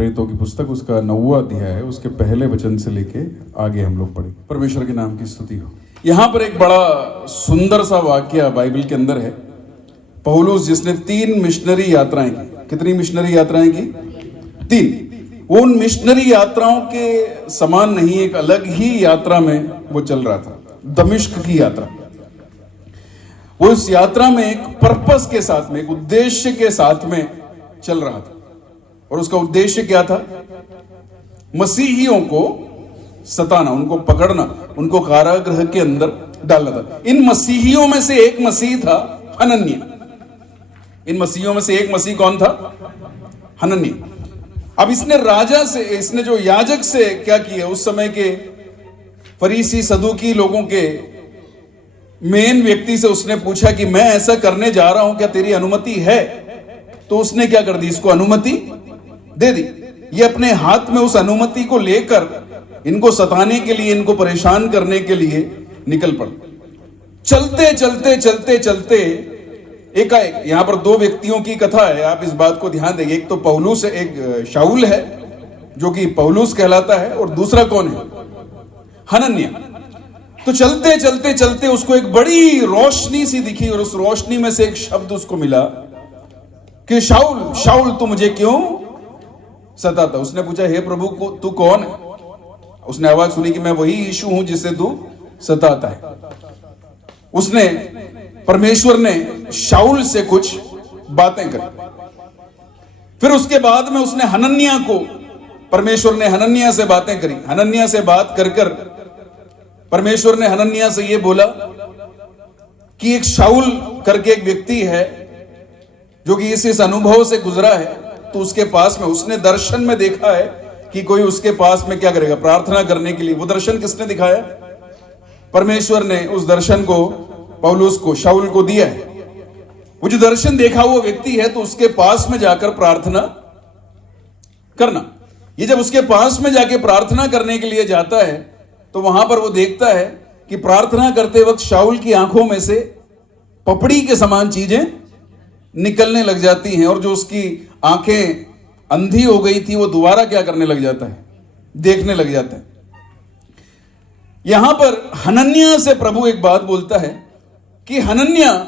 प्रेरितों की पुस्तक उसका 9वां अध्याय है, उसके पहले वचन से लेके आगे हम लोग पढ़ेंगे। परमेश्वर के नाम की स्तुति हो। यहाँ पर एक बड़ा सुंदर सा वाक्य बाइबल के अंदर है। पौलुस जिसने 3 मिशनरी यात्राएं की। कितनी मिशनरी यात्राएं की? 3। वो उन मिशनरी यात्राओं के समान नहीं, एक अलग ही यात्रा में वो चल रहा था, दमिश्क की यात्रा। वो इस यात्रा में एक पर्पस के साथ में, एक उद्देश्य के साथ में चल रहा था। और उसका उद्देश्य क्या था? मसीहियों को सताना, उनको पकड़ना, उनको कारागृह के अंदर डालना था। इन मसीहियों में से एक मसीह था हनन्याह। इन मसीहियों में से एक मसीह कौन था? हनन्याह। अब इसने राजा से, इसने जो याजक से क्या किया, उस समय के फरीसी सदूकी लोगों के मेन व्यक्ति से उसने पूछा कि मैं ऐसा करने जा रहा हूं, क्या तेरी अनुमति है? तो उसने क्या कर दी? इसको अनुमति दे दी। ये अपने हाथ में उस अनुमति को लेकर इनको सताने के लिए, इनको परेशान करने के लिए निकल पड़ा। चलते चलते चलते चलते एकाएक यहां पर 2 व्यक्तियों की कथा है, आप इस बात को ध्यान देंगे। एक तो पौलुस है, एक शाऊल है जो कि पौलुस कहलाता है, और दूसरा कौन है? हनन्याह। तो चलते चलते चलते उसको एक बड़ी रोशनी सी दिखी, और उस रोशनी में से एक शब्द उसको मिला कि शाऊल शाऊल तू मुझे क्यों सताता? उसने पूछा, हे प्रभु को तू कौन है? उसने आवाज सुनी कि मैं वही यीशु हूं जिसे तू सताता है। उसने, परमेश्वर ने शाऊल से कुछ बातें करी। फिर उसके बाद में उसने हनन्याह को, परमेश्वर ने हनन्याह से बातें करी। हनन्याह से बात कर कर परमेश्वर ने हनन्याह से यह बोला कि एक शाऊल करके एक व्यक्ति है जो कि इस अनुभव से गुजरा है, तो उसके पास में, उसने दर्शन में देखा है कि कोई उसके पास में क्या करेगा? प्रार्थना करने के लिए। वो दर्शन किसने दिखाया? परमेश्वर ने उस दर्शन को पौलुस को, शाऊल को दिया है। वो जो दर्शन देखा वो व्यक्ति है, तो उसके पास में जाकर प्रार्थना करना। ये जब उसके पास में जाके प्रार्थना करने के लिए जाता है, तो वहां पर वो देखता है कि प्रार्थना करते वक्त शाऊल की आंखों में से पपड़ी के समान चीजें निकलने लग जाती हैं, और जो उसकी आंखें अंधी हो गई थी वो दोबारा क्या करने लग जाता है? देखने लग जाता है। यहां पर हनन्याह से प्रभु एक बात बोलता है कि हनन्याह,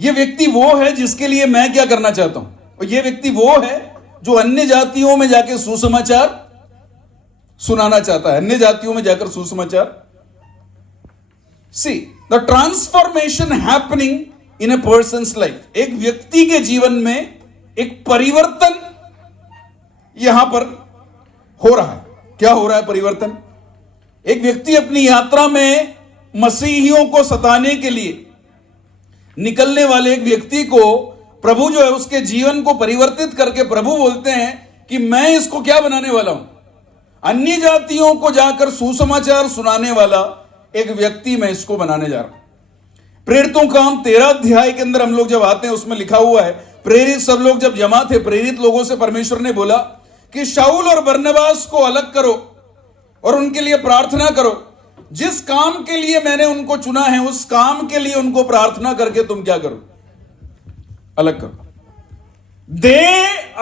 ये व्यक्ति वो है जिसके लिए मैं क्या करना चाहता हूं, और ये व्यक्ति वो है जो अन्य जातियों में जाके सुसमाचार सुनाना चाहता है। अन्य जातियों में जाकर सुसमाचार। See the transformation happening in A persons life. एक व्यक्ति के जीवन में एक परिवर्तन यहां पर हो रहा है। क्या हो रहा है परिवर्तन? एक व्यक्ति अपनी यात्रा में मसीहियों को सताने के लिए निकलने वाले एक व्यक्ति को प्रभु जो है उसके जीवन को परिवर्तित करके प्रभु बोलते हैं कि मैं इसको क्या बनाने वाला हूं? अन्य जातियों को जाकर सुसमाचार सुनाने वाला एक व्यक्ति मैं इसको बनाने जा रहा हूं। प्रेरितों का काम 13 अध्याय के अंदर हम लोग जब आते हैं, उसमें लिखा हुआ है, प्रेरित सब लोग जब जमा थे, प्रेरित लोगों से परमेश्वर ने बोला कि शाऊल और बरनबास को अलग करो और उनके लिए प्रार्थना करो। जिस काम के लिए मैंने उनको चुना है, उस काम के लिए उनको प्रार्थना करके तुम क्या करो? अलग करो। They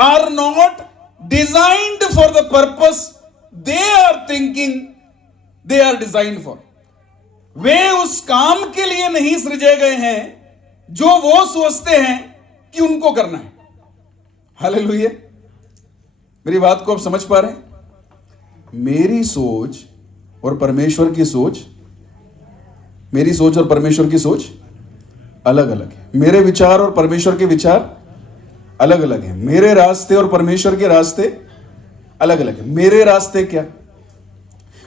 are not designed for the purpose they are thinking they are designed for. वे उस काम के लिए नहीं सृजे गए हैं जो वो सोचते हैं कि उनको करना है। हालेलुया। मेरी बात को आप समझ पा रहे हैं? मेरी सोच और परमेश्वर की सोच, मेरी सोच और परमेश्वर की सोच अलग अलग है। मेरे विचार और परमेश्वर के विचार अलग अलग हैं। मेरे रास्ते और परमेश्वर के रास्ते अलग अलग हैं। मेरे रास्ते क्या?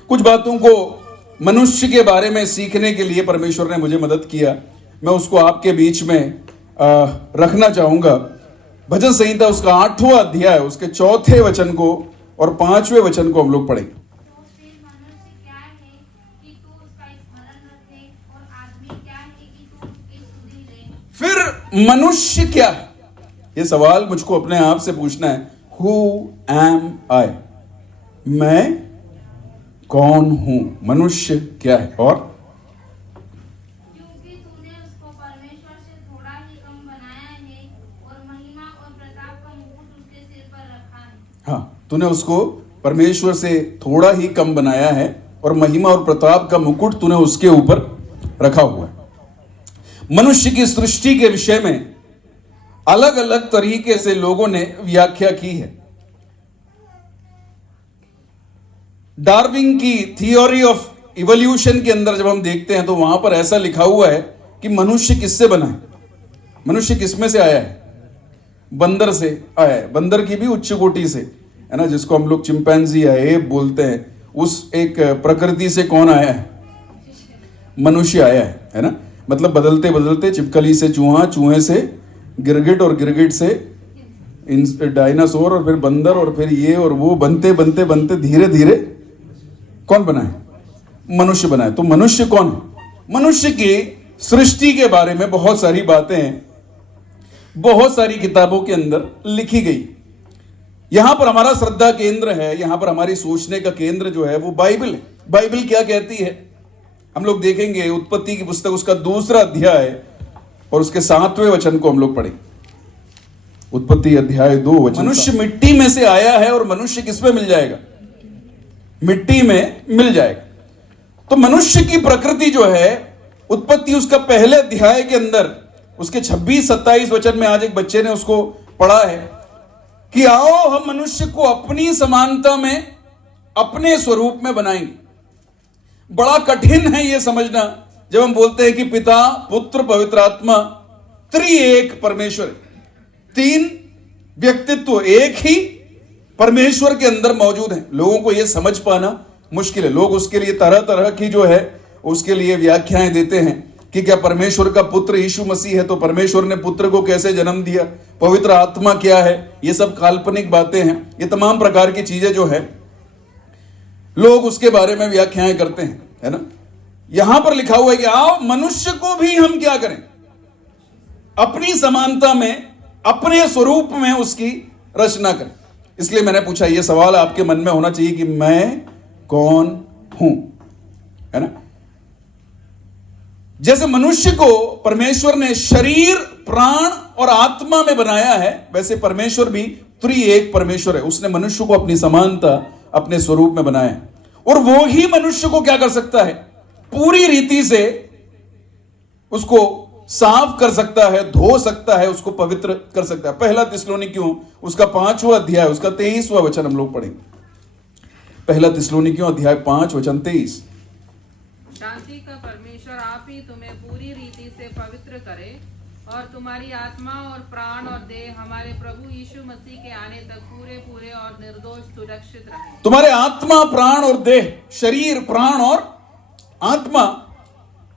कुछ बातों को मनुष्य के बारे में सीखने के लिए परमेश्वर ने मुझे मदद किया, मैं उसको आपके बीच में रखना चाहूंगा। भजन संहिता उसका 8वां अध्याय, उसके 4थे वचन को और 5वें वचन को हम लोग पढ़ेंगे। फिर मनुष्य क्या है? ये सवाल मुझको अपने आप से पूछना है। हु एम आई? मैं कौन हूं? मनुष्य क्या है? और क्योंकि तूने उसको परमेश्वर से थोड़ा ही कम बनाया है और महिमा और प्रताप का मुकुट उसके सिर पर रखा है। तूने उसको परमेश्वर से थोड़ा ही कम बनाया है और महिमा और प्रताप का मुकुट तूने उसके ऊपर रखा हुआ है। मनुष्य की सृष्टि के विषय में अलग अलग तरीके से लोगों ने व्याख्या की है। डार्विन की थियोरी ऑफ इवोल्यूशन के अंदर जब हम देखते हैं तो वहां पर ऐसा लिखा हुआ है कि मनुष्य किससे बना है, मनुष्य किसमें से आया है? बंदर से आया है। बंदर की भी उच्च कोटि से, है ना, जिसको हम लोग चिंपैंजी या एप बोलते हैं, उस एक प्रकृति से कौन आया है? मनुष्य आया है ना। मतलब बदलते बदलते चिपकली से चूहा, चूहे से गिरगिट और गिरगिट से डायनासोर और फिर बंदर और फिर ये और वो बनते बनते बनते धीरे धीरे कौन बना है? मनुष्य बना है। तो मनुष्य कौन है? मनुष्य की सृष्टि के बारे में बहुत सारी बातें बहुत सारी किताबों के अंदर लिखी गई। यहां पर हमारा श्रद्धा केंद्र है, यहां पर हमारी सोचने का केंद्र जो है वो बाइबल है। बाइबल क्या कहती है हम लोग देखेंगे। उत्पत्ति की पुस्तक उसका 2 अध्याय और उसके 7वें वचन को हम लोग पढ़ेंगे। उत्पत्ति अध्याय 2 वचन। मनुष्य मिट्टी में से आया है और मनुष्य किसमें मिल जाएगा? मिट्टी में मिल जाएगा। तो मनुष्य की प्रकृति जो है, उत्पत्ति उसका पहले अध्याय के अंदर उसके 26-27 वचन में आज एक बच्चे ने उसको पढ़ा है कि आओ हम मनुष्य को अपनी समानता में अपने स्वरूप में बनाएंगे। बड़ा कठिन है यह समझना जब हम बोलते हैं कि पिता, पुत्र, पवित्र आत्मा त्रिएक परमेश्वर, 3 व्यक्तित्व एक ही परमेश्वर के अंदर मौजूद हैं। लोगों को यह समझ पाना मुश्किल है। लोग उसके लिए तरह तरह की जो है उसके लिए व्याख्याएं देते हैं कि क्या परमेश्वर का पुत्र यीशु मसीह है तो परमेश्वर ने पुत्र को कैसे जन्म दिया, पवित्र आत्मा क्या है, ये सब काल्पनिक बातें हैं। ये तमाम प्रकार की चीजें जो है लोग उसके बारे में व्याख्याएं करते हैं, है ना। यहां पर लिखा हुआ है कि आओ मनुष्य को भी हम क्या करें? अपनी समानता में, अपने स्वरूप में उसकी रचना करें। इसलिए मैंने पूछा, यह सवाल आपके मन में होना चाहिए कि मैं कौन हूं, है ना। जैसे मनुष्य को परमेश्वर ने शरीर, प्राण और आत्मा में बनाया है, वैसे परमेश्वर भी त्रिएक परमेश्वर है। उसने मनुष्य को अपनी समानता, अपने स्वरूप में बनाया है और वो ही मनुष्य को क्या कर सकता है? पूरी रीति से उसको साफ कर सकता है, धो सकता है, उसको पवित्र कर सकता है। पहला थिस्सलुनीकियों उसका 5वां अध्याय उसका 23वां वचन हम लोग पढ़ेंगे। पहला थिस्सलुनीकियों अध्याय 5 वचन 23। शांति का परमेश्वर आप ही तुम्हें पूरी रीति से पवित्र करे और तुम्हारी आत्मा और प्राण और देह हमारे प्रभु यीशु मसीह के आने तक पूरे पूरे और निर्दोष सुरक्षित रहे। तुम्हारे आत्मा, प्राण और देह, शरीर, प्राण और आत्मा,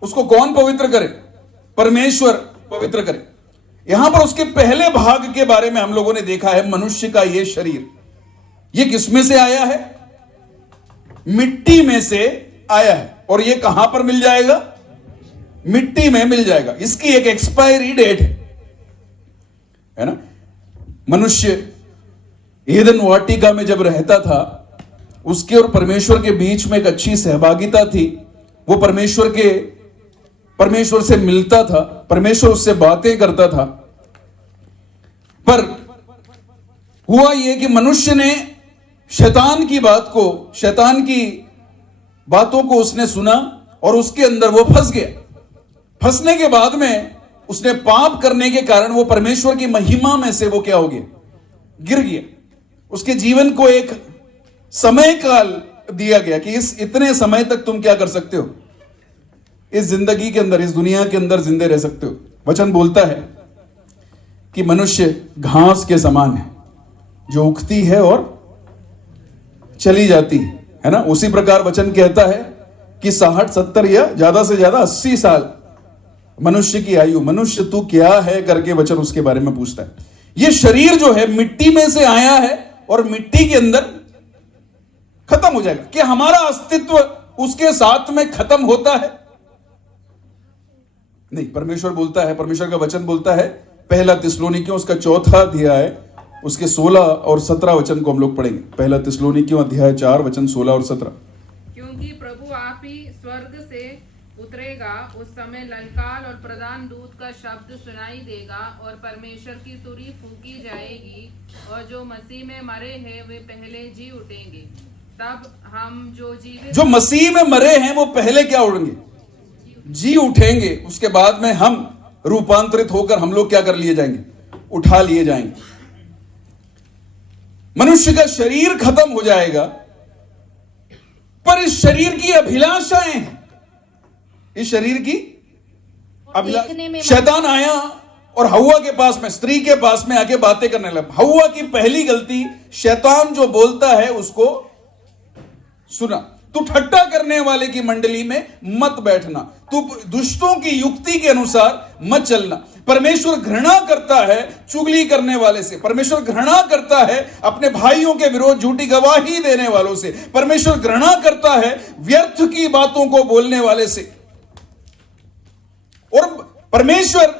उसको कौन पवित्र करे? परमेश्वर पवित्र करे। यहां पर उसके पहले भाग के बारे में हम लोगों ने देखा है, मनुष्य का यह शरीर, यह किसमें से आया है? मिट्टी में से आया है। और यह कहां पर मिल जाएगा? मिट्टी में मिल जाएगा। इसकी एक एक्सपायरी डेट है ना। मनुष्य एदन वाटिका में जब रहता था, उसके और परमेश्वर के बीच में एक अच्छी सहभागिता थी। वो परमेश्वर से मिलता था, परमेश्वर उससे बातें करता था। पर हुआ यह कि मनुष्य ने शैतान की बातों को उसने सुना और उसके अंदर वो फंस गया। फंसने के बाद में उसने पाप करने के कारण वो परमेश्वर की महिमा में से वो क्या हो गया? गिर गया। उसके जीवन को एक समय काल दिया गया कि इस इतने समय तक तुम क्या कर सकते हो? इस जिंदगी के अंदर, इस दुनिया के अंदर जिंदे रह सकते हो। वचन बोलता है कि मनुष्य घास के समान है जो उगती है और चली जाती है ना। उसी प्रकार वचन कहता है कि 60, 70 या ज्यादा से ज्यादा 80 साल मनुष्य की आयु। मनुष्य तू क्या है करके वचन उसके बारे में पूछता है। यह शरीर जो है मिट्टी में से आया है और मिट्टी के अंदर खत्म हो जाएगा। क्या हमारा अस्तित्व उसके साथ में खत्म होता है? नहीं। परमेश्वर बोलता है, परमेश्वर का वचन बोलता है, पहला थिस्सलुनीकियों उसका 4वां अध्याय उसके 16 और 17 वचन को हम लोग पढ़ेंगे। पहला थिस्सलुनीकियों अध्याय 4 वचन 16 और 17। क्योंकि प्रभु आप ही स्वर्ग से उतरेगा उठेगा, उस समय ललकार और प्रधान दूत का शब्द सुनाई देगा और परमेश्वर की तुरी फूकी जाएगी और जो मसीह में मरे हैं वे पहले जी उठेंगे। तब हम जो जीवित जो मसीह में मरे हैं वो पहले क्या उठेंगे? जी उठेंगे। उसके बाद में हम रूपांतरित होकर हम लोग क्या कर लिए जाएंगे? उठा लिए जाएंगे। मनुष्य का शरीर खत्म हो जाएगा, पर इस शरीर की अभिलाषाएं हैं। इस शरीर की अभिलाषा। शैतान आया और हव्वा के पास में, स्त्री के पास में आके बातें करने लगा। हव्वा की पहली गलती, शैतान जो बोलता है उसको सुना। तू ठट्टा करने वाले की मंडली में मत बैठना, तू दुष्टों की युक्ति के अनुसार मत चलना। परमेश्वर घृणा करता है चुगली करने वाले से। परमेश्वर घृणा करता है अपने भाइयों के विरोध झूठी गवाही देने वालों से। परमेश्वर घृणा करता है व्यर्थ की बातों को बोलने वाले से। और परमेश्वर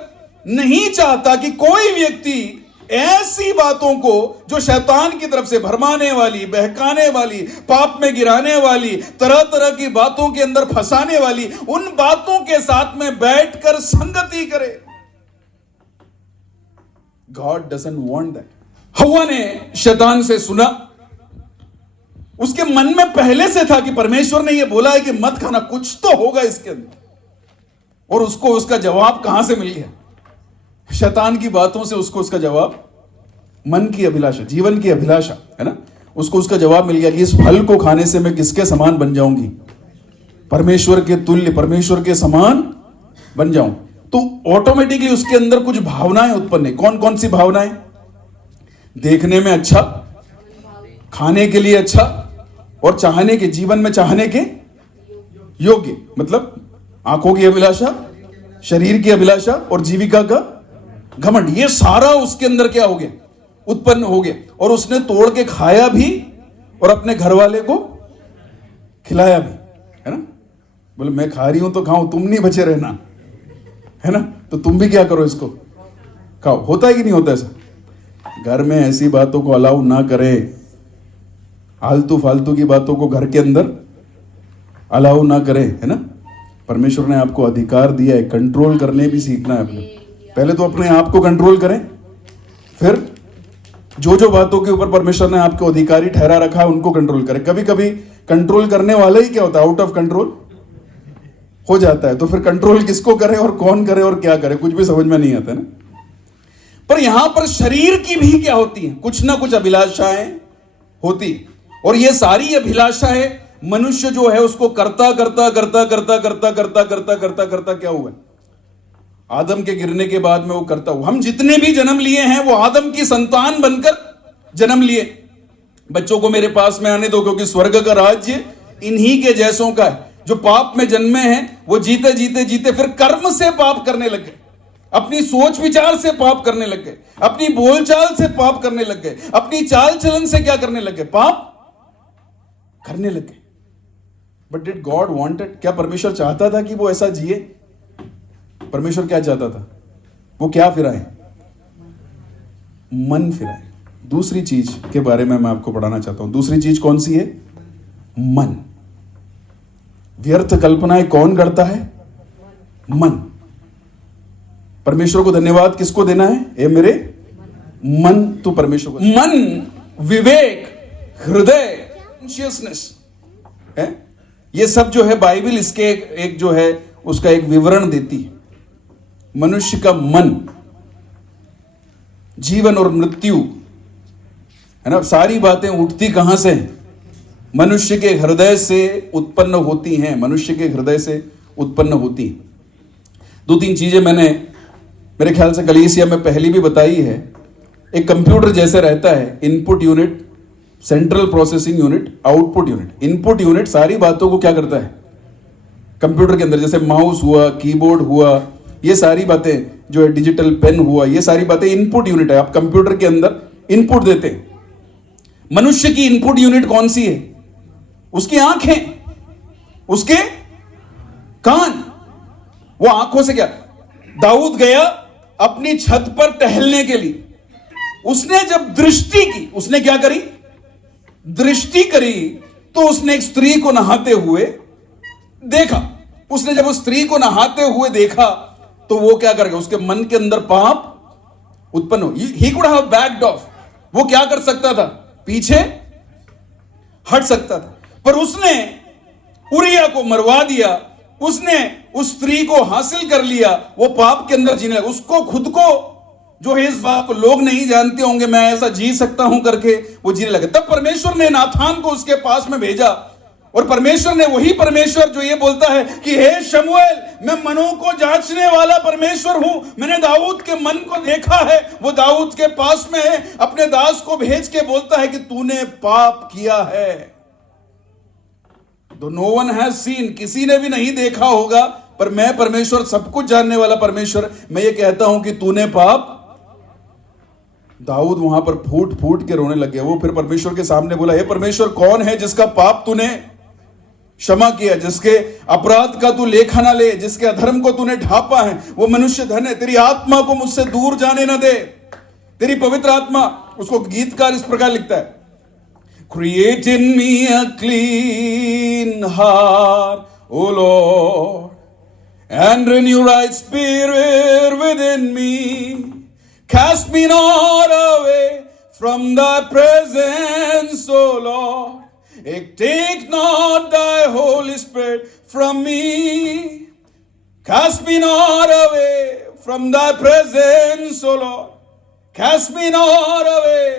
नहीं चाहता कि कोई व्यक्ति ऐसी बातों को जो शैतान की तरफ से भरमाने वाली, बहकाने वाली, पाप में गिराने वाली, तरह तरह की बातों के अंदर फंसाने वाली, उन बातों के साथ में बैठकर संगति करे। God doesn't want that. हव्वा ने शैतान से सुना, उसके मन में पहले से था कि परमेश्वर ने यह बोला है कि मत खाना, कुछ तो होगा इसके अंदर। और उसको उसका जवाब कहां से मिल गया? शैतान की बातों से उसको उसका जवाब, मन की अभिलाषा, जीवन की अभिलाषा है ना, उसको उसका जवाब मिल गया कि इस फल को खाने से मैं किसके समान बन जाऊंगी? परमेश्वर के तुल्य, परमेश्वर के समान बन जाऊं। तो ऑटोमेटिकली उसके अंदर कुछ भावनाएं उत्पन्न है। कौन कौन सी भावनाएं? देखने में अच्छा, खाने के लिए अच्छा, और चाहने के, जीवन में चाहने के योग्य। मतलब आंखों की अभिलाषा, शरीर की अभिलाषा और जीविका का घमंड। ये सारा उसके अंदर क्या हो गया? उत्पन्न हो गया। और उसने तोड़ के खाया भी और अपने घर वाले को खिलाया भी, है ना। बोले मैं खा रही हूं तो खाऊं, तुम नहीं बचे रहना, है ना, तो तुम भी क्या करो, इसको खाओ। होता है कि नहीं होता ऐसा? घर में ऐसी बातों को अलाउ ना करें, आलतू फालतू की बातों को घर के अंदर अलाउ ना करें, है ना। परमेश्वर ने आपको अधिकार दिया है, कंट्रोल करने भी सीखना है आपने। पहले तो अपने आप को कंट्रोल करें, फिर जो जो बातों के ऊपर परमेश्वर ने आपको अधिकारी ठहरा रखा है उनको कंट्रोल करें। कभी कभी कंट्रोल करने वाला ही क्या होता है? आउट ऑफ कंट्रोल हो जाता है। तो फिर कंट्रोल किसको करें और कौन करे और क्या करे, कुछ भी समझ में नहीं आता ना। पर यहां पर शरीर की भी क्या होती है? कुछ ना कुछ अभिलाषाएं होती है। और ये सारी अभिलाषाएं मनुष्य जो है उसको करता करता करता करता करता करता करता करता करता क्या हुआ? आदम के गिरने के बाद में वो करता हुआ। हम जितने भी जन्म लिए हैं वो आदम की संतान बनकर जन्म लिए। बच्चों को मेरे पास में आने दो, क्योंकि स्वर्ग का राज्य इन्हीं के जैसों का है। जो पाप में जन्मे हैं वो जीते जीते जीते फिर कर्म से पाप करने लग गए, अपनी सोच विचार से पाप करने लग गए, अपनी बोलचाल से पाप करने लग गए, अपनी चाल चलन से क्या करने लग गए? पाप करने लग गए। But did God wanted? क्या परमेश्वर चाहता था कि वो ऐसा जिए? परमेश्वर क्या चाहता था? वो क्या फिराए? मन फिराए। दूसरी चीज के बारे में मैं आपको पढ़ाना चाहता हूं। दूसरी चीज कौन सी है? मन। व्यर्थ कल्पनाएं कौन करता है? मन। परमेश्वर को धन्यवाद किसको देना है? ए मेरे मन, तू परमेश्वर को। मन, विवेक, हृदय, कॉन्शियसनेस है, ये सब जो है बाइबल इसके एक जो है उसका एक विवरण देती है। मनुष्य का मन, जीवन और मृत्यु, है ना, सारी बातें उठती कहां से? मनुष्य के हृदय से उत्पन्न होती हैं। मनुष्य के हृदय से उत्पन्न होती हैं। दो तीन चीजें मैंने मेरे ख्याल से कलीसिया में पहली भी बताई है। एक कंप्यूटर जैसे रहता है, input unit, central processing unit, output unit. Input unit सारी बातों को क्या करता है? कंप्यूटर के अंदर, जैसे माउस हुआ, कीबोर्ड हुआ, ये सारी बातें जो है, डिजिटल पेन हुआ, ये सारी बातें इनपुट यूनिट है। आप कंप्यूटर के अंदर इनपुट देते हैं। मनुष्य की इनपुट यूनिट कौन सी है? उसकी आंखें, उसके कान। वो आंखों से क्या? दाऊद गया अपनी छत पर टहलने के लिए, उसने जब दृष्टि की, उसने क्या करी? दृष्टि करी, तो उसने एक स्त्री को नहाते हुए देखा। उसने जब उस स्त्री को नहाते हुए देखा तो वो क्या करेगा, उसके मन के अंदर पाप उत्पन्न हो, he could have backed of, वो क्या कर सकता था, पीछे हट सकता था, पर उसने उरिया को मरवा दिया, उसने उस स्त्री को हासिल कर लिया, वो पाप के अंदर जीने लगा, उसको खुद को जो है इस बात को लोग नहीं जानते होंगे मैं ऐसा जी सकता हूं करके वो जीने लगे। तब परमेश्वर ने नाथान को उसके पास में भेजा और परमेश्वर ने, वही परमेश्वर जो ये बोलता है कि हे शमूएल, मैं मनों को जांचने वाला परमेश्वर हूं, मैंने दाऊद के मन को देखा है, वो दाऊद के पास में है, अपने दास को भेज के बोलता है कि तूने पाप किया है। तो नो वन हैज सीन, किसी ने भी नहीं देखा होगा, पर मैं परमेश्वर, सब कुछ जानने वाला परमेश्वर, मैं ये कहता हूं कि तूने पाप। दाऊद वहां पर फूट फूट के रोने लगे। वो फिर परमेश्वर के सामने बोला, हे परमेश्वर, कौन है जिसका पाप तूने क्षमा किया, जिसके अपराध का तू लेखा ना ले, जिसके अधर्म को तूने ढापा है, वो मनुष्य धन है। तेरी आत्मा को मुझसे दूर जाने ना दे, तेरी पवित्र आत्मा। उसको गीतकार इस प्रकार लिखता है, create in me a clean heart O Lord and renew right spirit within me, cast me not away from thy presence, O Lord. Take not thy Holy Spirit from me. Cast me not away from thy presence, O Lord. Cast me not away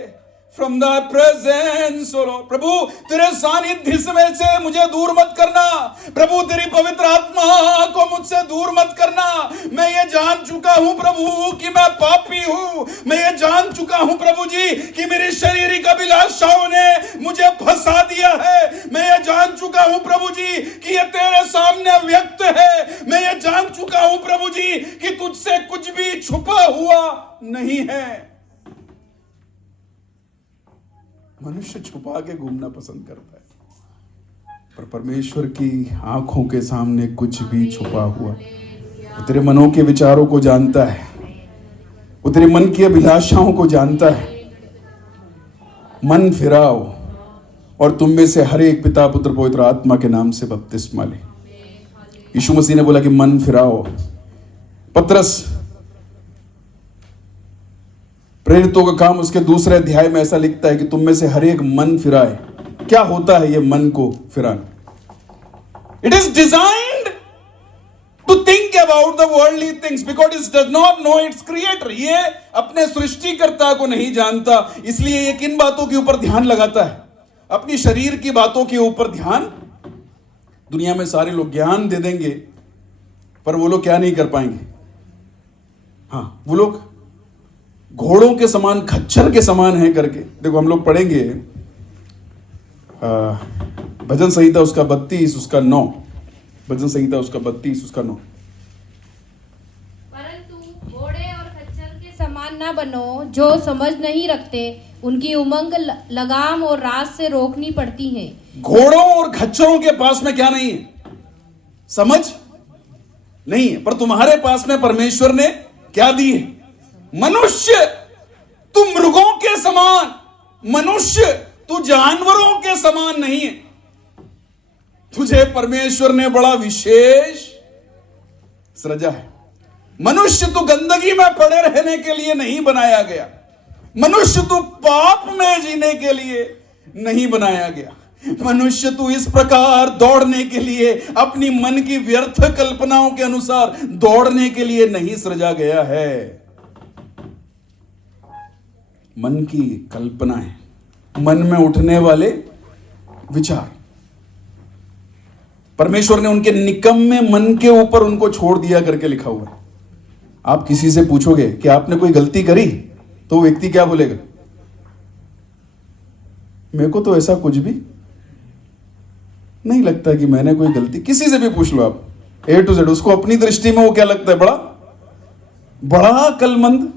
from thy presence, O Lord. प्रभु तेरे सानिध्य से मुझे दूर मत करना, प्रभु तेरी पवित्र आत्मा को मुझसे दूर मत करना। मैं ये जान चुका हूं प्रभु कि मैं पापी हूं, मैं ये जान चुका हूं प्रभु जी कि मेरी शारीरिक अभिलाषाओं ने मुझे फंसा दिया है। मैं ये जान चुका हूं प्रभु जी कि ये तेरे सामने व्यक्त है। मैं ये जान चुका हूं प्रभु जी कि तुझसे कुछ भी छुपा हुआ नहीं है। मनुष्य छुपा के घूमना पसंद करता है, पर परमेश्वर की आंखों के सामने कुछ भी छुपा हुआ, वो तेरे मनों के विचारों को जानता है, वो तेरे मन की अभिलाषाओं को जानता है। मन फिराओ और तुम में से हर एक पिता पुत्र पवित्र आत्मा के नाम से बपतिस्मा ले। यीशु मसीह ने बोला कि मन फिराओ। पतरस प्रेरितों का काम उसके दूसरे अध्याय में ऐसा लिखता है कि तुम में से हर एक मन फिराए। क्या होता है ये मन को फिराना? It is designed to think about the worldly things because it does not know its creator. ये अपने सृष्टिकर्ता को नहीं जानता, इसलिए ये किन बातों के ऊपर ध्यान लगाता है? अपनी शरीर की बातों के ऊपर ध्यान। दुनिया में सारे लोग ज्ञान दे देंगे, पर वो लोग क्या नहीं कर पाएंगे? हाँ, वो लोग घोड़ों के समान, खच्चर के समान है करके। देखो, हम लोग पढ़ेंगे भजन संहिता उसका 32 उसका 9, भजन संहिता उसका 32 उसका 9। परंतु घोड़े और खच्चर के समान न बनो जो समझ नहीं रखते, उनकी उमंग लगाम और रात से रोकनी पड़ती है। घोड़ों और खच्चरों के पास में क्या नहीं है? समझ नहीं है, पर तुम्हारे पास में परमेश्वर ने क्या दी है? मनुष्य तू मृगों के समान, मनुष्य तू जानवरों के समान नहीं है। तुझे परमेश्वर ने बड़ा विशेष सृजा है। मनुष्य तू गंदगी में पड़े रहने के लिए नहीं बनाया गया, मनुष्य तू पाप में जीने के लिए नहीं बनाया गया, मनुष्य तू इस प्रकार दौड़ने के लिए, अपनी मन की व्यर्थ कल्पनाओं के अनुसार दौड़ने के लिए नहीं सृजा गया है। मन की कल्पनाएं, मन में उठने वाले विचार, परमेश्वर ने उनके निकम्मे मन के ऊपर उनको छोड़ दिया करके लिखा हुआ है। आप किसी से पूछोगे कि आपने कोई गलती करी, तो वो व्यक्ति क्या बोलेगा? मेरे को तो ऐसा कुछ भी नहीं लगता कि मैंने कोई गलती। किसी से भी पूछ लो आप, A to Z, उसको अपनी दृष्टि में वो क्या लगता है? बड़ा अक्लमंद।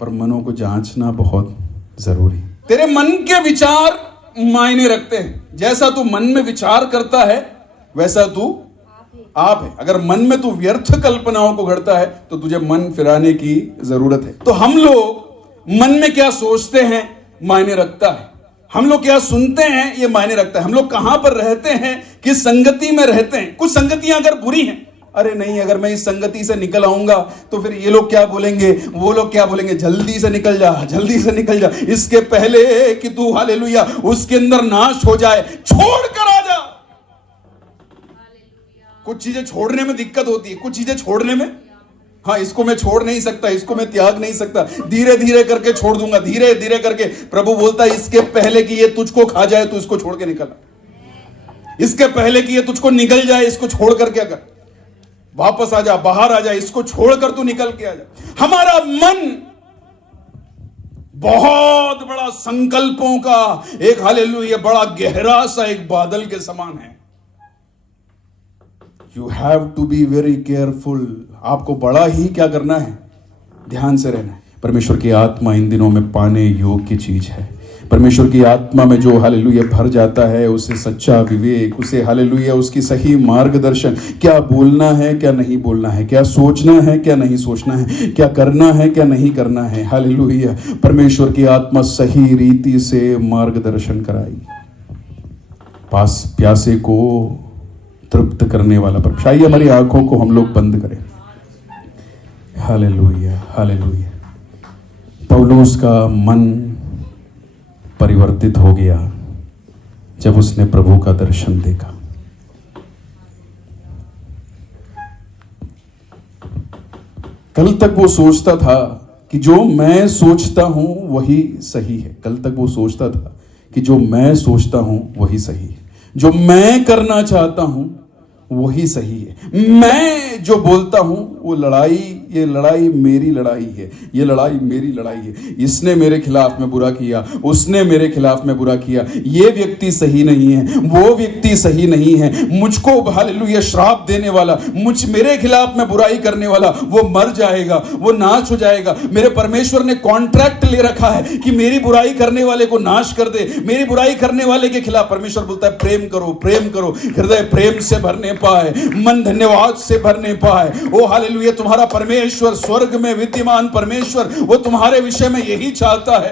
पर मनों को जांचना बहुत जरूरी। तेरे मन के विचार मायने रखते हैं। जैसा तू मन में विचार करता है वैसा तू आप है। अगर मन में तू व्यर्थ कल्पनाओं को गढ़ता है तो तुझे मन फिराने की जरूरत है। तो हम लोग मन में क्या सोचते हैं मायने रखता है। हम लोग क्या सुनते हैं ये मायने रखता है। हम लोग कहां पर रहते हैं, किस संगति में रहते हैं। कुछ संगतियां अगर बुरी हैं, अरे नहीं, अगर मैं इस संगति से निकल आऊंगा तो फिर ये लोग क्या बोलेंगे, वो लोग क्या बोलेंगे, जल्दी से निकल जा, जल्दी से निकल जा, इसके पहले कि तू हालेलुया उसके अंदर नाश हो जाए, छोड़ कर आ जा। कुछ चीजें छोड़ने में दिक्कत होती है, कुछ चीजें छोड़ने में, हाँ इसको मैं छोड़ नहीं सकता, इसको मैं त्याग नहीं सकता, धीरे धीरे करके छोड़ दूंगा, धीरे धीरे करके। प्रभु बोलता है इसके पहले कि ये तुझको खा जाए तो इसको छोड़ के निकल, इसके पहले कि ये तुझको निकल जाए इसको छोड़ करके अगर वापस आ जा, बाहर आ जा, इसको छोड़कर तू निकल के आ जा। हमारा मन बहुत बड़ा संकल्पों का एक हालेलुया बड़ा गहरा सा एक बादल के समान है। You have to be very careful. आपको बड़ा ही क्या करना है, ध्यान से रहना है। परमेश्वर की आत्मा इन दिनों में पाने योग्य चीज है। परमेश्वर की आत्मा में जो हालेलुया भर जाता है, उसे सच्चा विवेक, उसे हालेलुया उसकी सही मार्गदर्शन, क्या बोलना है क्या नहीं बोलना है, क्या सोचना है क्या नहीं सोचना है, क्या करना है क्या नहीं करना है। हालेलुया परमेश्वर की आत्मा सही रीति से मार्गदर्शन कराएगी। पास प्यासे को तृप्त करने वाला परमेश्वर। आइए हमारी आंखों को हम लोग बंद करें। Hallelujah hallelujah. पौलुस का मन परिवर्तित हो गया जब उसने प्रभु का दर्शन देखा। कल तक वो सोचता था कि जो मैं सोचता हूं वही सही है। कल तक वो सोचता था कि जो मैं सोचता हूं वही सही है, जो मैं करना चाहता हूं वही सही है। मैं जो बोलता हूं वो लड़ाई, ये लड़ाई मेरी लड़ाई है, ये लड़ाई मेरी लड़ाई है। इसने मेरे खिलाफ में बुरा किया, उसने मेरे खिलाफ में बुरा किया, ये व्यक्ति सही नहीं है, वो व्यक्ति सही नहीं है। मुझको हालेलुया श्राप देने वाला, मेरे खिलाफ में बुराई करने वाला, वो मर जाएगा, वो नाश हो जाएगा। मेरे परमेश्वर ने कॉन्ट्रैक्ट ले रखा है कि मेरी बुराई करने वाले को नाश कर दे। मेरी बुराई करने वाले के खिलाफ परमेश्वर बोलता है प्रेम करो, प्रेम करो। हृदय प्रेम से भरने पाए, मन धन्यवाद से भरने पाए। ओ हालेलुया तुम्हारा परमेश्वर, स्वर्ग में विद्यमान परमेश्वर, वो तुम्हारे विषय में यही चाहता है।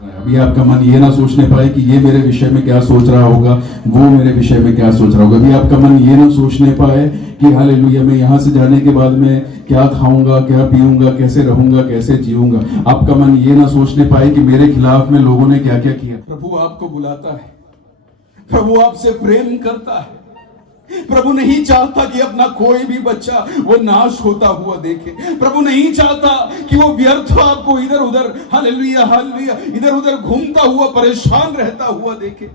अभी आपका मन ये ना सोचने पाए कि ये मेरे विषय में क्या सोच रहा होगा, वो मेरे विषय में क्या सोच रहा होगा। अभी आपका मन ये ना सोचने पाए कि हालेलुया मैं यहां से जाने के बाद में क्या खाऊंगा, क्या पीऊंगा, कैसे रहूंगा, कैसे जीऊंगा। आपका मन ये ना सोचने पाए कि मेरे खिलाफ में लोगों ने क्या क्या किया। प्रभु आपको बुलाता है, प्रभु आपसे प्रेम करता है। प्रभु नहीं चाहता कि अपना कोई भी बच्चा वो नाश होता हुआ देखे। प्रभु नहीं चाहता कि वो व्यर्थ आपको इधर उधर हालेलुया हालेलुया इधर उधर घूमता हुआ परेशान रहता हुआ देखे।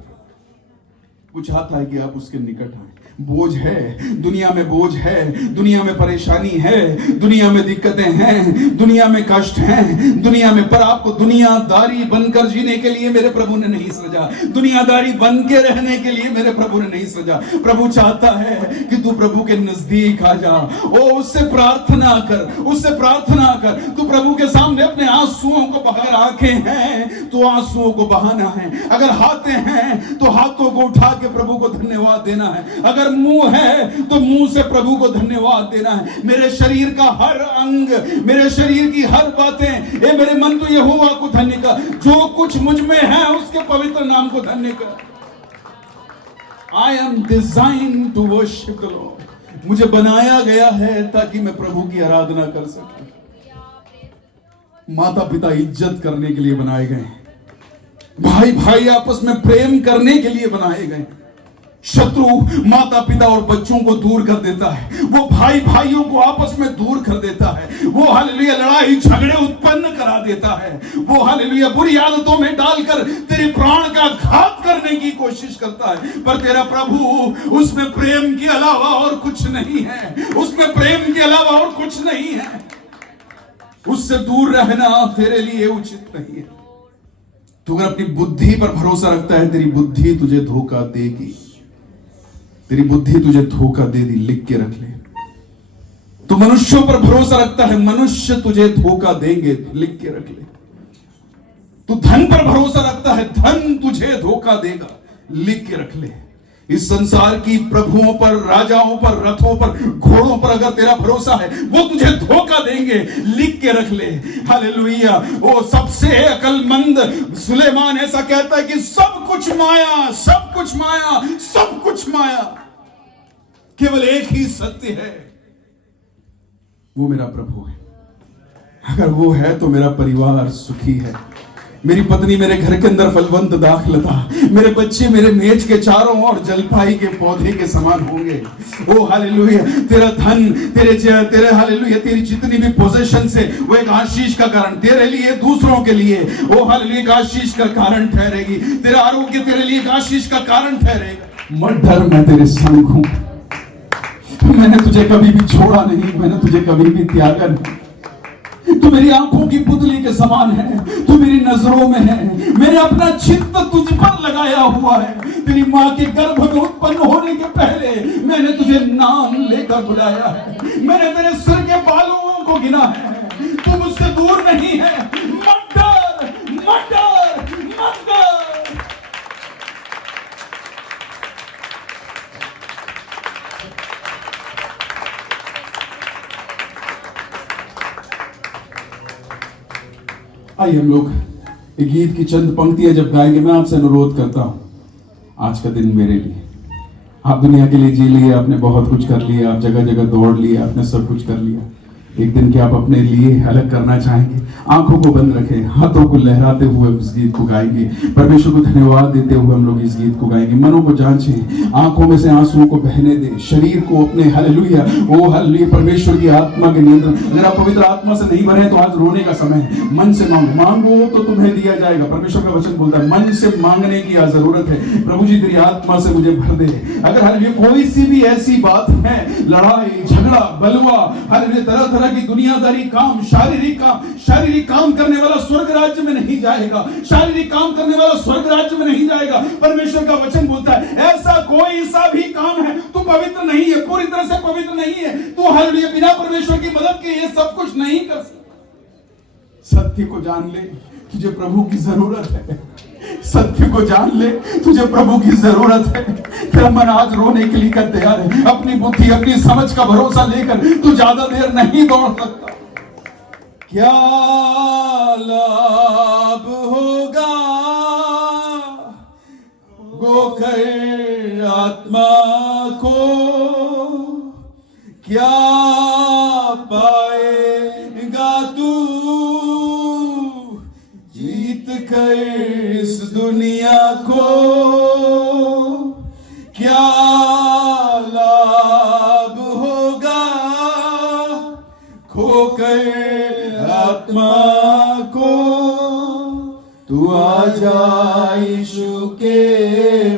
वो चाहता है कि आप उसके निकट आए। बोझ है, दुनिया में बोझ है, दुनिया में परेशानी है, दुनिया में दिक्कतें हैं, दुनिया में कष्ट हैं, दुनिया में, पर आपको दुनियादारी बनकर जीने के लिए मेरे प्रभु ने नहीं सृजा, दुनियादारी बन के रहने के लिए मेरे प्रभु ने नहीं सृजा। प्रभु चाहता है कि तू प्रभु के नजदीक आ जा। ओ उससे प्रार्थना कर, उससे प्रार्थना कर। तू प्रभु के सामने अपने आंसुओं को, अगर आंखें हैं तो आंसुओं को बहाना है, अगर हाथ हैं तो हाथों को उठा के प्रभु को धन्यवाद देना है, अगर मुंह है तो मुंह से प्रभु को धन्यवाद देना है। मेरे शरीर का हर अंग, मेरे शरीर की हर बातें, ए मेरे मन तो यहोवा को धन्य कर, जो कुछ मुझ में है उसके पवित्र नाम को धन्य कर। I am designed to worship the Lord. मुझे बनाया गया है ताकि मैं प्रभु की आराधना कर सकूं। माता पिता इज्जत करने के लिए बनाए गए, भाई भाई आपस में प्रेम करने के लिए बनाए गए। शत्रु माता पिता और बच्चों को दूर कर देता है, वो भाई भाइयों को आपस में दूर कर देता है, वो हालेलुया लड़ाई झगड़े उत्पन्न करा देता है, वो हालेलुया बुरी आदतों में डालकर तेरे प्राण का घात करने की कोशिश करता है। पर तेरा प्रभु उसमें प्रेम के अलावा और कुछ नहीं है, उसमें प्रेम के अलावा और कुछ नहीं है। उससे दूर रहना तेरे लिए उचित नहीं है। तू अगर अपनी बुद्धि पर भरोसा रखता है, तेरी बुद्धि तुझे धोखा देगी, तेरी बुद्धि तुझे धोखा दे दी, लिख के रख ले। तू मनुष्यों पर भरोसा रखता है, मनुष्य तुझे धोखा देंगे, लिख के रख ले। तू धन पर भरोसा रखता है, धन तुझे धोखा देगा, लिख के रख ले। इस संसार की प्रभुओं पर, राजाओं पर, रथों पर, घोड़ों पर अगर तेरा भरोसा है, वो तुझे धोखा देंगे। लिख के रख ले। हालेलुया। वो सबसे अक्लमंद सुलेमान ऐसा कहता है कि सब कुछ माया, सब कुछ माया, सब कुछ माया, केवल एक ही सत्य है, वो मेरा प्रभु है। अगर वो है तो मेरा परिवार सुखी है। मेरी पत्नी मेरे घर के अंदर फलवंत दाखलता, मेरे बच्चे मेरे मेज के चारों ओर जलपाई के पौधे के समान होंगे। ओ हालेलुया। तेरा धन, तेरे हालेलुया, तेरी जितनी भी पोजीशन से वो एक आशीष का कारण तेरे लिए, दूसरों के लिए ओ हालेलुया एक आशीष का कारण ठहरेगी। तेरा आरोग्य तेरे लिए एक आशीष का कारण ठहरेगा। मत डर, मैं तेरे संग हूं। मैंने तुझे कभी भी छोड़ा नहीं, मैंने तुझे कभी भी त्यागा नहीं। तू मेरी आंखों की पुतली के समान है, तू मेरी नजरों में है। मैंने अपना चित्त तुझ पर लगाया हुआ है। तेरी मां के गर्भ में उत्पन्न होने के पहले मैंने तुझे नाम लेकर बुलाया है। मैंने तेरे सिर के बालों को गिना है। तू मुझसे दूर नहीं है। मत डर, मत डर, मत डर। आइए हम लोग एक गीत की चंद पंक्तियां जब गाएंगे, मैं आपसे अनुरोध करता हूं, आज का दिन मेरे लिए। आप दुनिया के लिए जी लिए, आपने बहुत कुछ कर लिया, आप जगह जगह दौड़ लिए, आपने सब कुछ कर लिया। एक दिन के आप अपने लिए अलग करना चाहेंगे, आंखों को बंद रखें, हाथों को लहराते हुए इस गीत को गाएंगे। परमेश्वर को धन्यवाद देते हुए हम लोग इस गीत को गाएंगे। मनों को जांचें, आंखों में से आंसुओं को बहने दें, शरीर को अपने हालेलुया, ओ हालेलुया, परमेश्वर की आत्मा के नियंत्रण। अगर आप पवित्र आत्मा से नहीं भरे तो आज रोने का समय है। मन से मांगो तो तुम्हें दिया जाएगा। परमेश्वर का वचन बोलता है मन से मांगने की आज जरूरत है। प्रभु जी तेरी आत्मा से मुझे भर दे। अगर हालेलुया कोई सी भी ऐसी बात है, लड़ाई झगड़ा बलवा, हालेलुया तरह तरह की दुनियादारी काम, शारीरिक काम करने वाला स्वर्ग राज्य में नहीं जाएगा। शारीरिक काम करने वाला स्वर्ग राज्य में नहीं जाएगा। परमेश्वर का वचन बोलता है ऐसा कोई सा भी काम है, तू पवित्र नहीं है, पूरी तरह से पवित्र नहीं है, तू हालेलुया बिना परमेश्वर की मदद के ये सब कुछ नहीं कर सकता। सत्य को जान ले, तुझे प्रभु की जरूरत है। सत्य को जान ले, तुझे प्रभु की जरूरत है। तेरा मन आज रोने के लिए तैयार है। अपनी बुद्धि, अपनी समझ का भरोसा लेकर तू ज्यादा देर नहीं दौड़ सकता। क्या लाभ होगा गोकर आत्मा को, क्या पाएगा तू जीत कर इस दुनिया को, क्या लाभ होगा खोकर आत्मा को। तू आजा यीशु के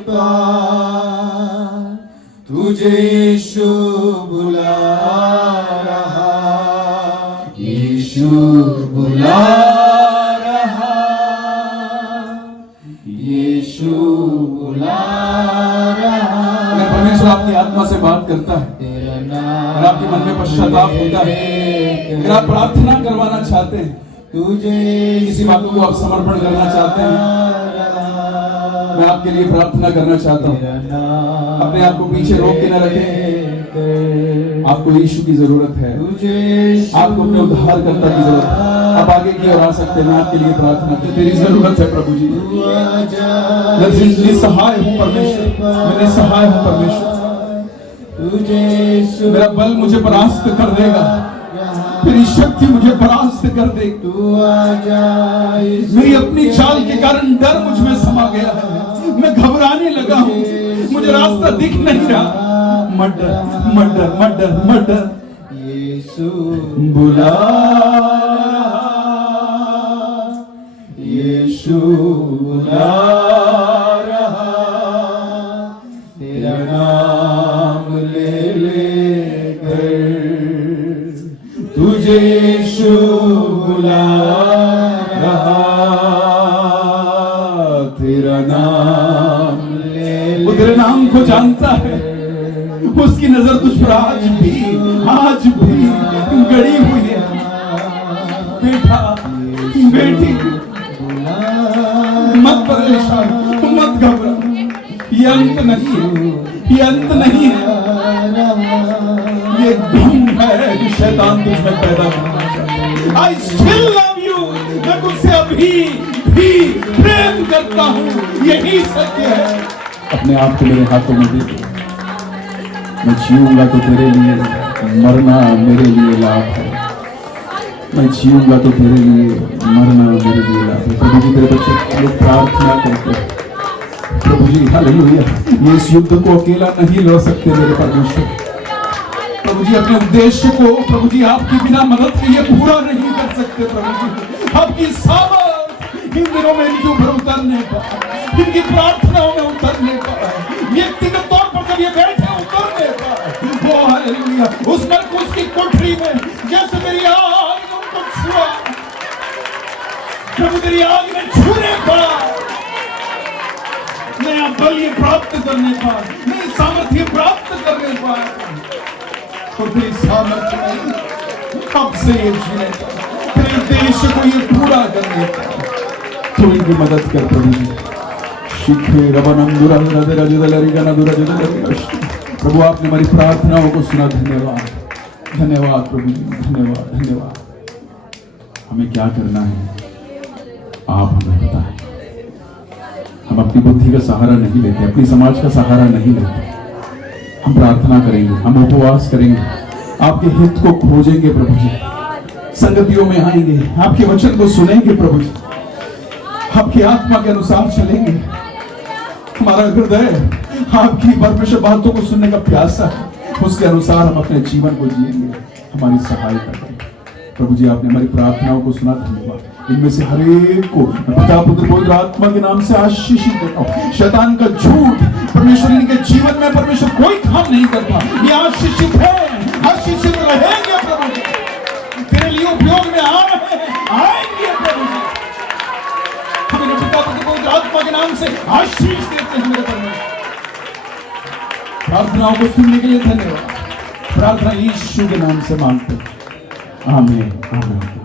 पास, तुझे यीशु बुला रहा, यीशु बुला रहा, यीशु बुला रहा। अगर परमेश्वर आपकी आत्मा से बात करता है, अगर आपके मन में पश्चाताप होता है, अगर आप प्रार्थना करवाना चाहते हैं, तुझे किसी बात को आप समर्पण करना चाहते हैं, मैं आपके लिए प्रार्थना करना चाहता हूँ। अपने आप को पीछे रोक के न रखें। आपको यीशु की जरूरत है, आपको अपने उद्धारकर्ता की जरूरत है। आप आगे की ओर आ सकते हैं। मैं आपके लिए प्रार्थना करता हूं। तेरी जरूरत है प्रभु जी। मैं निसहाय हूँ परमेश्वर, मैं निसहाय हूँ परमेश्वर। मेरा बल मुझे परास्त कर देगा, तेरी शक्ति मुझे परास्त कर दे। मेरी अपनी चाल के कारण डर मुझ में समा गया है, मैं घबराने लगा हूँ, मुझे रास्ता दिख नहीं रहा। मत डर, मत डर, मत डर, मत डर। यीशु बुला रहा, यीशु बुला रहा, तेरा नाम ले लेकर तुझे यीशु बुला रहा, तेरा नाम ले। वो तेरे नाम को जानता है, उसकी नजर तुझ पर आज भी गड़ी हुई है। बेटा बेटी मत परेशान, मत घबरा। ये ये अंत नहीं है, ये अंत नहीं है, ये ढंग है कि शैतान तुझमें पैदा करना चाहता है। I still love you, मैं तुझसे अभी भी प्रेम करता हूँ, यही सत्य है। अपने आप को मेरे हाथों में दे दे, मैं जीऊंगा तो तेरे लिए, मरना मेरे लिए लाभ है। मैं जीऊंगा तो तेरे लिए, मरना मेरे लिए लाभ है। प्रभु जी तेरे बच्चे लोग प्रार्थना करते हैं, प्रभु जी हालेलुया, ये इस युद्ध को अकेला नहीं लड़ सकते मेरे परमेश्वर। प्रभु जी अपने उद्देश्य को प्रभु जी आपकी बिना मदद के ये पूरा नहीं कर सकते। प्रभु जी आपकी सामर्थ इन दिनों में इनके ऊपर उतरने का, इनकी प्रार्थनाओं में उतरने का, व्यक्तिगत तौर पर जब ये बैठे उतरने का, वो हालेलुया उस मरकुस की कोठरी में जैसे मेरी आग ने उनको छुआ, प्रभु तेरी आग में छूने का, नया बल ये प्राप्त करने का, नई सामर्थ्य प्राप्त करने का, और तेरी सामर्थ्य कब से ये जीने का, तेरे उद्देश्य को ये पूरा करने का तू इनकी मदद कर प्रभु जी। शिखे रवनम प्रभु आपने हमारी प्रार्थनाओं को सुना, धन्यवाद धन्यवाद प्रभु जी, धन्यवाद धन्यवाद। हमें क्या करना है आप हमें बताएं। हम अपनी बुद्धि का सहारा नहीं लेते, अपनी समाज का सहारा नहीं लेते। हम प्रार्थना करेंगे, हम उपवास करेंगे, आपके हित को खोजेंगे प्रभु जी, संगतियों में आएंगे, आपके वचन को सुनेंगे प्रभु जी, आपकी आत्मा के अनुसार चलेंगे। हमारा हृदय आपकी परमेश्वर बातों को सुनने का प्यासा है, उसके अनुसार हम अपने जीवन को जिएंगे। हमारी सहायता करें प्रभु जी। आपने हमारी प्रार्थनाओं को सुना, धन्यवाद। इनमें से हर एक को पिता पुत्र पवित्र आत्मा के नाम से आशीषित देता हूं। शैतान का झूठ परमेश्वर इनके जीवन में परमेश्वर कोई काम नहीं करता। ये आशीषित है, आशीषित रहेंगे प्रभु जी, तेरे लिए उपयोग में आ रहे हैं, आएंगे प्रभु जी। हमें पिता पुत्र पवित्र आत्मा के नाम से आशीष देते हैं मेरे परमेश्वर। प्रार्थनाओं को सुनने के लिए धन्यवाद। प्रार्थना यीशु के नाम से मांगते हैं, आमीन आमीन।